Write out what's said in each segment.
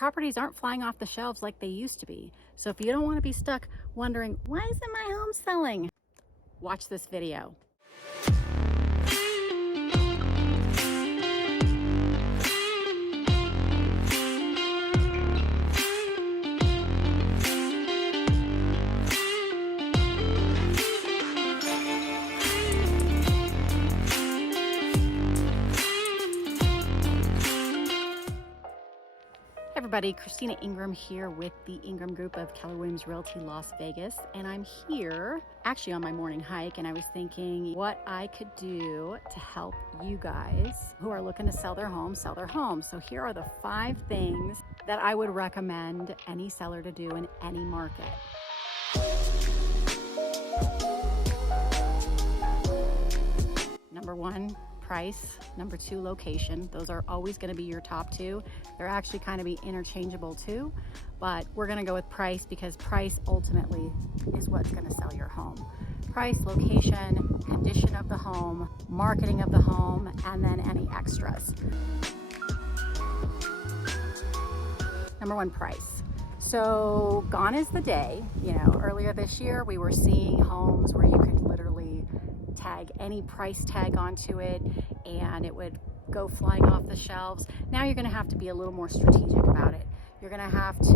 properties aren't flying off the shelves like they used to be. So if you don't want to be stuck wondering, why isn't my home selling? Watch this video. Everybody, Christina Ingram here with the Ingram Group of Keller Williams Realty Las Vegas, and I'm here actually on my morning hike, and I was thinking what I could do to help you guys who are looking to sell their home. So here are the 5 things that I would recommend any seller to do in any market. Number 1, price. Number 2, location. Those are always going to be your top 2. They're actually kind of be interchangeable too, but we're going to go with price because price ultimately is what's going to sell your home. Price, location, condition of the home, marketing of the home, and then any extras. Number 1, price. So gone is the day, earlier this year we were seeing homes where you could literally tag any price tag onto it and it would go flying off the shelves. Now you're going to have to be a little more strategic about it. You're going to have to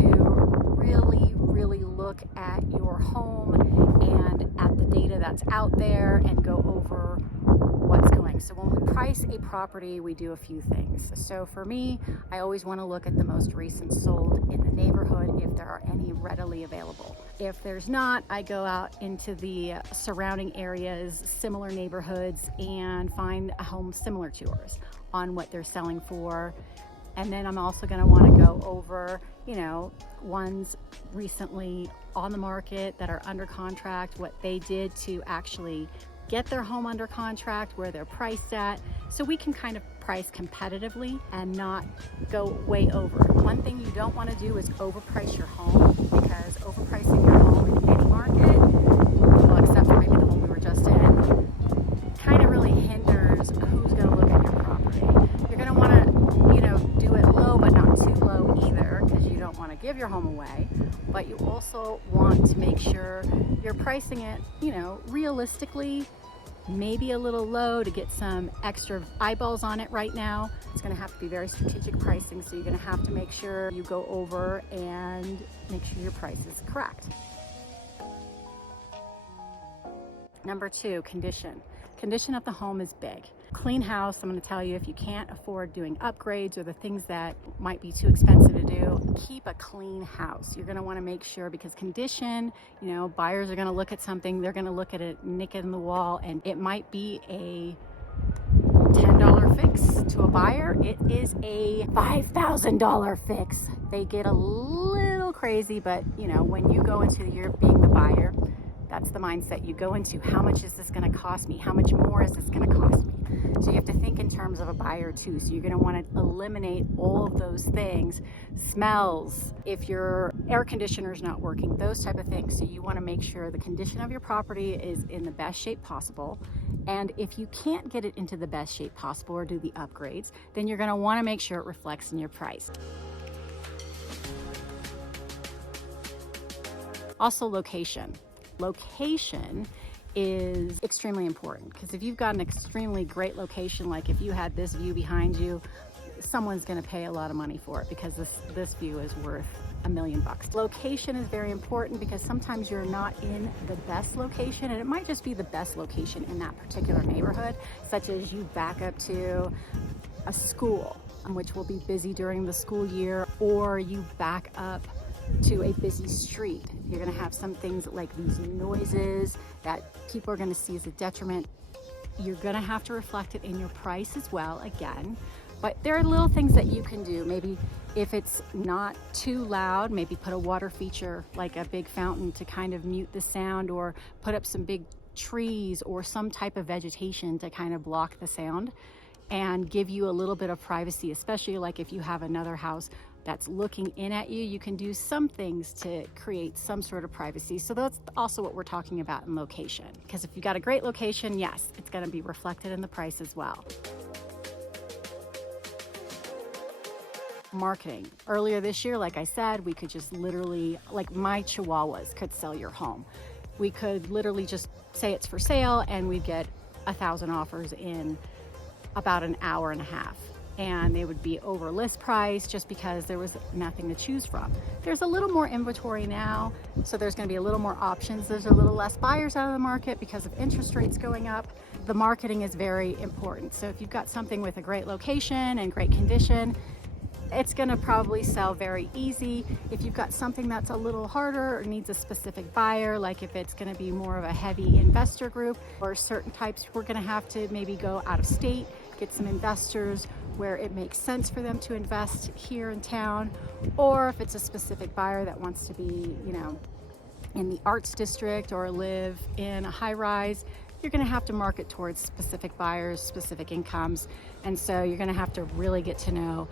really look at your home and at the data that's out there and go over what's going. So when we price a property, we do a few things. So for me, I always want to look at the most recent sold in the neighborhood if there are any readily available. If there's not, I go out into the surrounding areas, similar neighborhoods, and find a home similar to yours on what they're selling for. And then I'm also going to want to go over, ones recently on the market that are under contract, what they did to actually get their home under contract, where they're priced at, so we can kind of price competitively and not go way over. One thing you don't want to do is overprice your home, because overpricing your home in any market, well, except for maybe the one we were just in, kind of really hinders who's going to look at your property. You're going to want to, do it low, but not too low either, because you don't want to give your home away. But you also want to make sure you're pricing it, realistically, maybe a little low to get some extra eyeballs on it right now. It's going to have to be very strategic pricing, so you're going to have to make sure you go over and make sure your price is correct. Number 2, condition. Condition of the home is big. Clean house, I'm going to tell you, if you can't afford doing upgrades or the things that might be too expensive to do, keep a clean house. You're going to want to make sure, because condition, buyers are going to look at something, they're going to look at it, nick it in the wall, and it might be a $10 fix to a buyer. It is a $5,000 fix. They get a little crazy, but when you go into you're being the buyer, that's the mindset you go into. How much is this going to cost me? How much more is this going to cost me? So you have to think in terms of a buyer too. So you're going to want to eliminate all of those things. Smells, if your air conditioner is not working, those type of things. So you want to make sure the condition of your property is in the best shape possible. And if you can't get it into the best shape possible or do the upgrades, then you're going to want to make sure it reflects in your price. Also, location. Location is extremely important, because if you've got an extremely great location, like if you had this view behind you, someone's going to pay a lot of money for it, because this view is worth $1 million. Location is very important, because sometimes you're not in the best location, and it might just be the best location in that particular neighborhood, such as you back up to a school, which will be busy during the school year, or you back up to a busy street. You're going to have some things like these noises that people are going to see as a detriment. You're going to have to reflect it in your price as well, again. But there are little things that you can do. Maybe if it's not too loud, maybe put a water feature like a big fountain to kind of mute the sound, or put up some big trees or some type of vegetation to kind of block the sound and give you a little bit of privacy, especially like if you have another house that's looking in at you. You can do some things to create some sort of privacy. So that's also what we're talking about in location, because if you got a great location, yes, it's going to be reflected in the price as well. marketing. Earlier this year, like I said, we could just literally, like my Chihuahuas could sell your home. We could literally just say it's for sale and we'd get 1,000 offers in about an hour and a half. And they would be over list price just because there was nothing to choose from. There's a little more inventory now, so there's going to be a little more options. There's a little less buyers out of the market because of interest rates going up. The marketing is very important. So if you've got something with a great location and great condition, it's going to probably sell very easy. If you've got something that's a little harder or needs a specific buyer, like if it's going to be more of a heavy investor group or certain types, we're going to have to maybe go out of state, get some investors where it makes sense for them to invest here in town. Or if it's a specific buyer that wants to be, you know, in the arts district or live in a high rise, you're going to have to market towards specific buyers, specific incomes. And so you're going to have to really get to know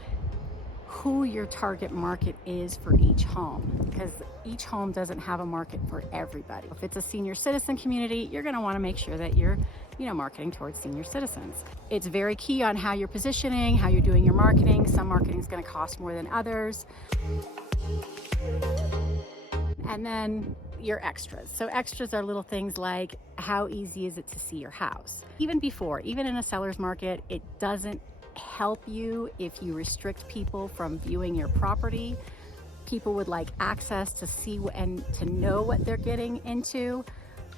who your target market is for each home, because each home doesn't have a market for everybody. If it's a senior citizen community, you're going to want to make sure that you're, you know, marketing towards senior citizens. It's very key on how you're positioning, how you're doing your marketing. Some marketing is going to cost more than others. And then your extras. So extras are little things like how easy is it to see your house? Even in a seller's market, it doesn't help you if you restrict people from viewing your property. People would like access to see and to know what they're getting into.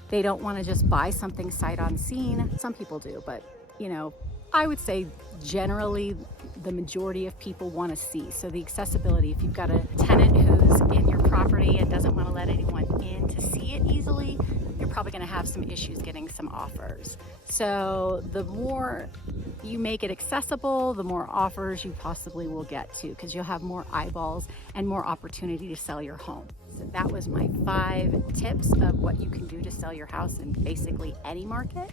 They don't want to just buy something sight unseen. Some people do, but you know, I would say generally the majority of people want to see. So the accessibility, if you've got a tenant who's in your property and doesn't want to let anyone in to see it easily, you're probably going to have some issues getting some offers. So the more you make it accessible, the more offers you possibly will get to, because you'll have more eyeballs and more opportunity to sell your home. So that was my 5 tips of what you can do to sell your house in basically any market.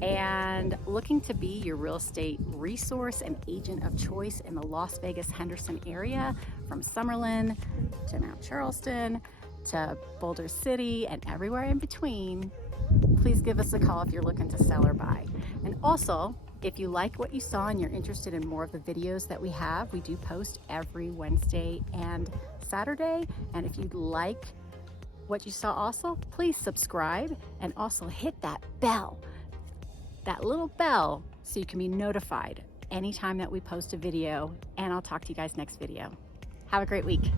And looking to be your real estate resource and agent of choice in the Las Vegas Henderson area, from Summerlin to Mount Charleston to Boulder City and everywhere in between, please give us a call if you're looking to sell or buy. And also, if you like what you saw and you're interested in more of the videos that we have, we do post every Wednesday and Saturday. And if you'd like what you saw also, please subscribe and also hit that bell, that little bell, so you can be notified anytime that we post a video. And I'll talk to you guys next video. Have a great week.